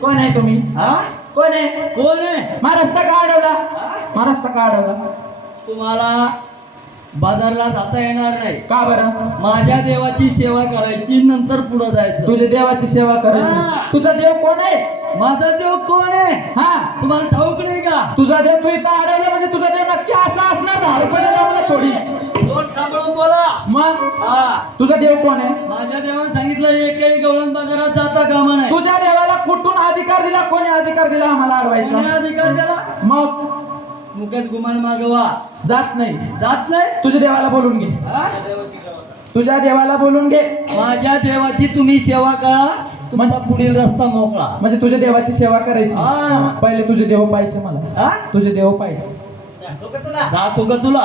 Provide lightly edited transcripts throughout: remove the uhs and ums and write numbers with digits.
कोण आहे तुम्ही? हा कोण आहे? कोण आहे? महाराष्ट्र का अडवला? महाराष्ट्र का अडवला? तुम्हाला बाजारला जाता येणार नाही. का बरं? माझ्या देवाची सेवा करायची, नंतर पुढे जायचं. तुझ्या देवाची सेवा करायची. हा. तुझा देव कोण आहे? माझा देव कोण आहे? हा, तुम्हाला ठाऊक नाही का? तुझा देव तू इथं अडवला म्हणजे तुझा देव नक्की असा असणार. 10 रुपयाला मला सोडी. तोंड सांभाळून बोला. मग हा, तुझा देव कोण आहे? माझ्या देवाने सांगितलं एकही गवळण बाजारात जाता कामा नाही. तुझ्या देवाला कुठून अधिकार दिला? कोणी अधिकार दिला आम्हाला कोणी अडवायचा? अधिकार द्याला? मग मुकेत गुमान मागवा. जात नाही. जात नाही. तुझ्या देवाला बोलून घे. हा? तुझ्या देवाला बोलून घे. माझ्या देवाची तुम्ही सेवा करा, तुमचा पुढील रस्ता मोकळा. म्हणजे तुझ्या देवाची सेवा करायची. हा. पहिले तुझे देव पाहिजे मला. हा? तुझे देव पाहिजे. जातो का तुला?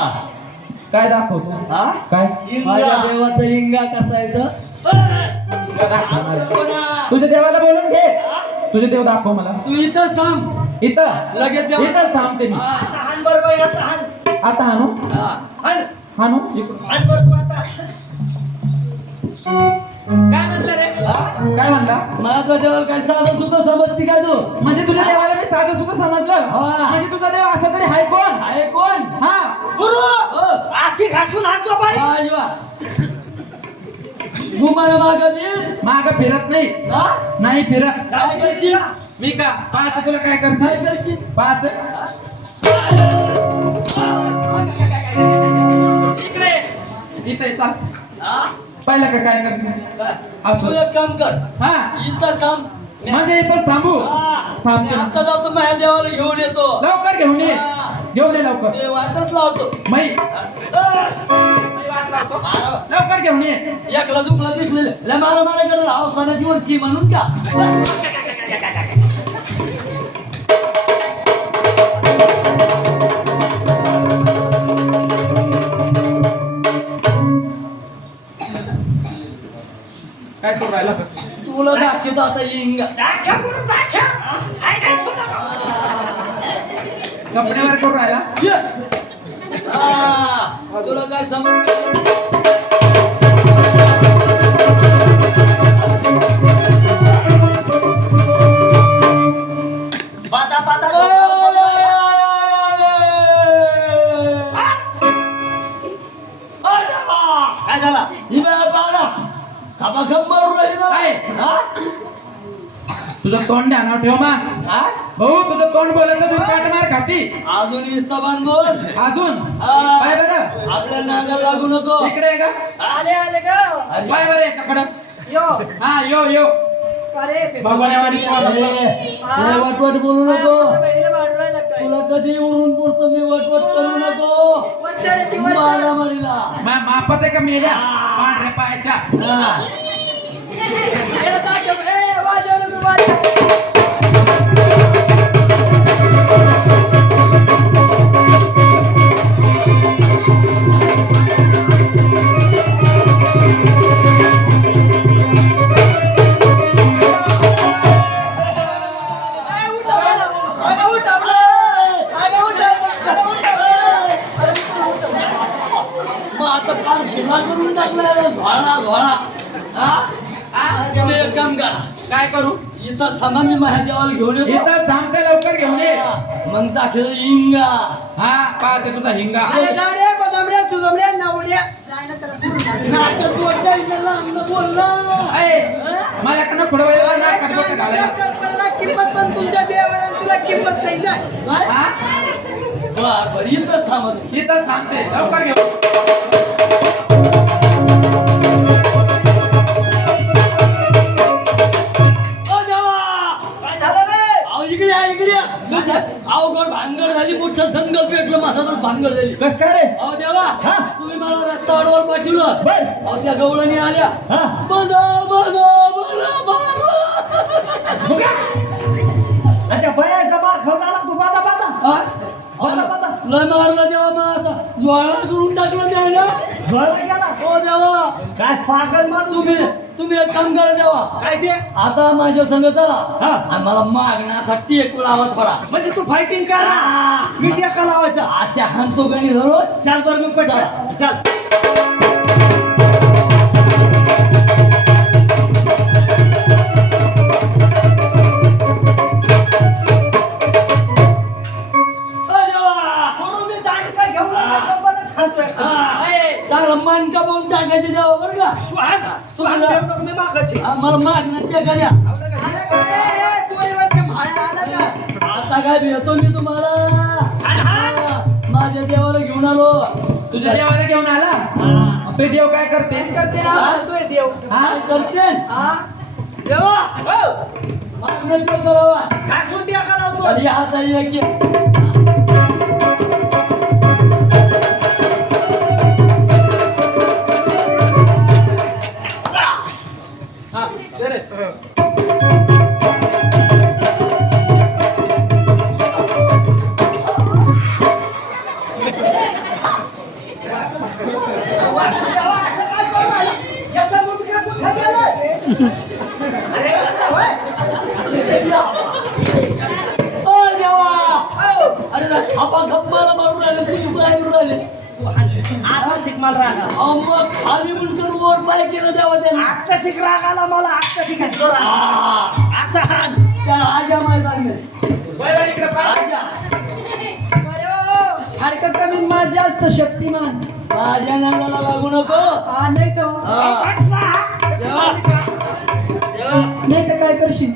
काय दाखवतो? हा? काय? माझ्या देवाचा हिंगा कसा येतं? तुझ्या देवाला बोलून घे. तुझे देव दाखव मला. तू इथं थांब. इथं लगेच देव. इथंच थांबते मी. हा. आता हाणू हा. हाणू काय म्हणलं रे? काय म्हणला? माझ्या देवाला काय साधं सुद्धा समजती काय तू? म्हणजे तुझ्या देवाला मी साधं सुद्धा समजलं. हा. म्हणजे तुझा देव असा तरी हाय कोण? आहे कोण? हा, हो. अशी घासून आणतो बाई. आजवा. गुमान मागतील. माग फिरत नाही. हा? नाही फिरत. काय करशील? मी का पाच तुला काय काय करशील? करशील? पाच इकडे इथे चाल. हा? पहिला का काय करशील? काय? असं. तू एक काम कर. हा, इथं थांब. म्हणजे इथं थांबू. हा. थांबतो. मी आता जातो माझ्या देवाला घेऊन येतो. लवकर घेऊन ये. हा. घेऊन ये लवकर. ते वाटत लावतो. मै मारा. लवकर घेऊन ये. एकला दुखला दिसलेलं लय मारा मारा करायला अवसानाची वरची म्हणून का? काय करू राहिला? तुला दाखवतो आता इंगा. दाखा बरं, दाखा. हाय काय छोटा. कपडेवर करू राहिला? ये. हा. तुला काय समज? बाता बाता. काय झाला? काय? तुझं तोंड ध्यानावर ठेव मा. भाऊ तुझं तोंड बोलत तर काट मार खाती. अजून इस्तबान बोल. अजून हा. पाय बरं. आपल्या नांगाला लागू नको. इकडे आहे का? आले आले ग. पाय बरं याच्याकडं. यो. हा यो यो. अरे भगवानेवाणी कोण ए, होतं? तुला वटवट बोलू नको. बहिणीला भांडून राहिला काय? तुला कधी उरून पुरतो मी वटवट करू नको. वरचढ ती वरचढ. मारा मारीला. मापात आहे का मेल्या पांढऱ्या पायाच्या? हा. याला दाखव. ए वाजव रे वाजव. मग आता फार जुना करून टाकला धोळा धोळा. तुम्ही एक काम करा. काय करू? इथं थांबा मी माझ्या देवाला घेऊन येतो. इथं थांबते लवकर घेऊन ये. मग दाखल इंगा. हा पाहते तुझा हिंगा. अरे जा रे बदामड्या सुदामड्या नावड्या. जायला त्याला पुढे जायला. नाटक बोलता येईल ना बोलला. ए, मला कडनं खुडवायला ना कडबड घालायला. मला किंमत पण तुमच्या देवाला तुला किंमत नाही जाय. काय? हा बर बर इथंच थांबा तुम्ही. इथंच थांबते लवकर घेऊन. ओ देवा. काय झालं रे? अहो इकडे या, इकडे या. अवघड भानगड झाली, मोठं जंगल पेटलं, माझा तर भानगड झाली. कस काय रे? अहो देवा, हा? तुम्ही मला रस्त्यावर पाठवलं. बर. अहो त्या गवळणी आल्या. हा बघा बघा बघा मारलं. अच्छा बयाचा मार खाऊन आला तू बाता बाता. हा? बाता बाता. लय मारलं देवा मग असा ज्वाळा करून टाकलं द्यायला. झोळा गेला. हो देवा, काय पागल माणूस तुम्ही एक काम करा देवा. काय ते? आता माझ्या संग चला हा. आणि मला मागण्यासाठी एक लावत पडा. म्हणजे तू फायटिंग कर ना. मी टेका लावायचा. अशा हाणतो गणी रोज. चाल बरं मग पटकन. चला. चाल. टाकायचे देवा बरं का मी मागायची मला मागणं ते करा आला का रे? पोरीवरच्या भाड्या आला का? आता काय भेटतो मी तुम्हाला माझ्या देवाला घेऊन आलो तुझ्या देवाला घेऊन आला हा. ते देव काय करते काय करते ना म्हणतोय देव काय करते हा देवा मागणं ते करावा घासून द्या का लावतो आणि हात एक मारून राहिले तू काय करून राहिले आता शिक मला राग आला. मग खाली म्हणून वर पाय केलं द्यावा त्याने आता शिक राग आला मला आता शिकायचं आता हाण त्या आजा मैदान हरकत कमी माझ जास्त शक्तिमान माझ्या नादाला लागू नको हा नाही तो देवा देवा नाही तर काय करशील